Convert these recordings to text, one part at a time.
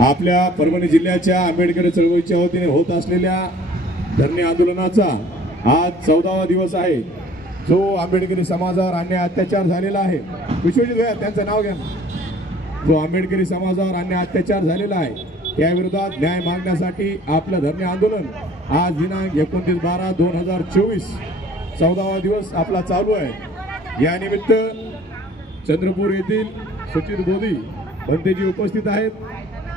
आपल्या परभणी जिल्ह्याच्या आंबेडकरी चळवळीच्या वतीने होत असलेल्या धरणे आंदोलनाचा आज 14वा दिवस आहे। जो आंबेडकरी समाजावर अन्याय अत्याचार झालेला आहे, विश्वजित भैया त्यांचं नाव घ्या, जो आंबेडकरी समाजावर अन्याय अत्याचार झालेला आहे त्या विरोधात न्याय मागण्यासाठी आपलं धरणे आंदोलन आज दिनांक 29/12/2024 14वा दिवस आपला चालू आहे। या निमित्त चंद्रपूर येथील सुचित बोधी बंतेजी उपस्थित आहेत।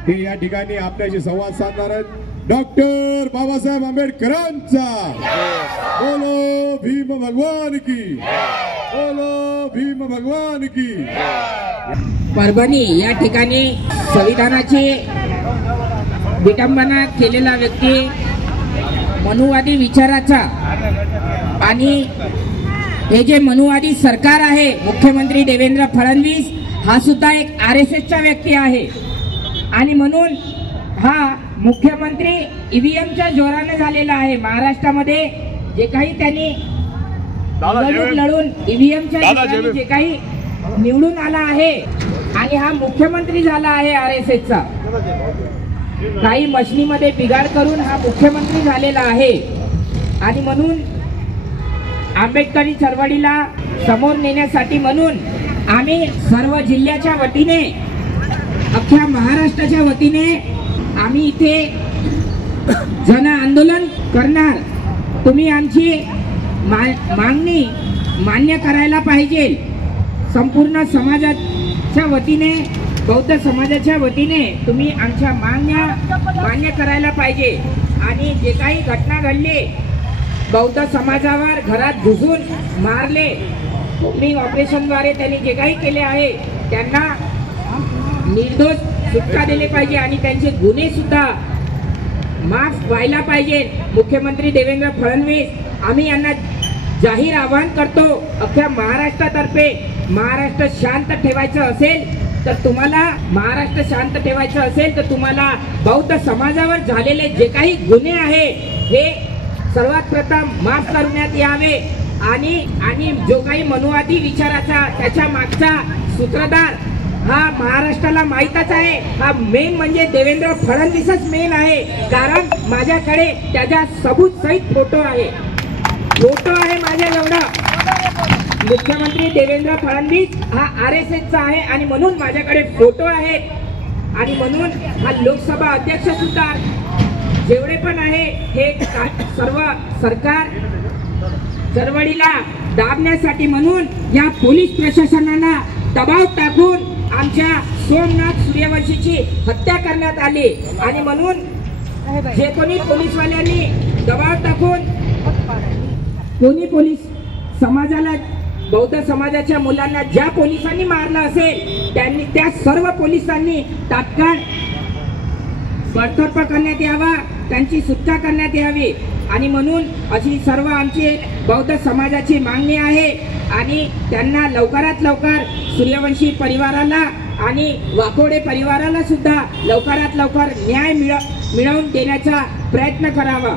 ते या ठिकाणी आपल्याशी संवाद साधणार आहेत। डॉक्टर बाबासाहेब आंबेडकरांचा बोलो भीम भगवान की, बोलो भीम भगवान की। परभणी या ठिकाणी संविधानाची विडंबना केलेला व्यक्ती, मनुवादी विचाराचा आणि हे जे मनुवादी सरकार आहे, मुख्यमंत्री देवेंद्र फडणवीस हा सुद्धा एक RSSचा व्यक्ती आहे। आणि म्हणून हा मुख्यमंत्री ईव्हीएमच्या जोराने झालेला आहे। महाराष्ट्रामध्ये जे काही त्यांनी लढून ईव्हीएमच्या जे काही निवडून आला आहे आणि हा मुख्यमंत्री झाला आहे RSSचा। काही मशनीमध्ये बिघाड करून हा मुख्यमंत्री झालेला आहे। आणि म्हणून आंबेडकरी चळवळीला समोर नेण्यासाठी म्हणून आम्ही सर्व जिल्ह्याच्या वतीने, अख्ख्या महाराष्ट्राच्या वतीने आम्ही इथे जन आंदोलन करणार। तुम्ही आमची मागणी मान्य करायला पाहिजे। संपूर्ण समाजाच्या वतीने, बौद्ध समाजाच्या वतीने तुम्ही आमच्या मागण्या मान्य करायला पाहिजे। आणि जे काही घटना घडली, बौद्ध समाजावर घरात घुसून मारले, किलिंग ऑपरेशनद्वारे त्यांनी जे काही केले आहे त्यांना निर्दोष सुटका दिली पाहिजे आणि त्यांचे गुन्हे सुद्धा माफ व्हायला पाहिजे। मुख्यमंत्री देवेंद्र फडणवीस आम्ही यांना जाहीर आवाहन करतो, अख्ख्या महाराष्ट्रातर्फे महाराष्ट्र शांत ठेवायचं असेल तर तुम्हाला, महाराष्ट्र शांत ठेवायचं असेल तर तुम्हाला बौद्ध समाजावर झालेले जे काही गुन्हे आहे हे सर्वात प्रथम माफ करण्यात यावे। आणि जो काही मनुवादी विचाराचा त्याच्या मागचा सूत्रधार हा महाराष्ट्राला माहीतच आहे। हा मेन म्हणजे देवेंद्र फडणवीसच मेन आहे, कारण माझ्याकडे त्याच्या सबूत सहित फोटो आहे माझ्याजवळ। मुख्यमंत्री देवेंद्र फडणवीस हा RSSचा आहे आणि म्हणून माझ्याकडे फोटो आहेत। आणि म्हणून हा लोकसभा अध्यक्ष सुद्धा जेवढे पण आहे हे सर्व सरकार चळवळीला दाबण्यासाठी म्हणून या पोलीस प्रशासनाला दबाव टाकून आमच्या सोमनाथ सूर्यवंशीची हत्या करण्यात आली। आणि म्हणून जे कोणी पोलीसवाल्यांनी दबाव टाकून कोणी पोलीस समाजाला, बौद्ध समाजाच्या मुलांना ज्या पोलिसांनी मारलं असेल त्यांनी, त्या सर्व पोलिसांनी तात्काळ बडतर्फ करण्यात यावा, त्यांची सुटका करण्यात यावी। आणि म्हणून अशी सर्व आमची बौद्ध समाजाची मागणी आहे। आणि त्यांना लवकरात लवकर सूर्यवंशी परिवाराला आणि वाकोडे परिवाराला सुद्धा लवकरात लवकर न्याय मिळवून देण्याचा प्रयत्न करावा।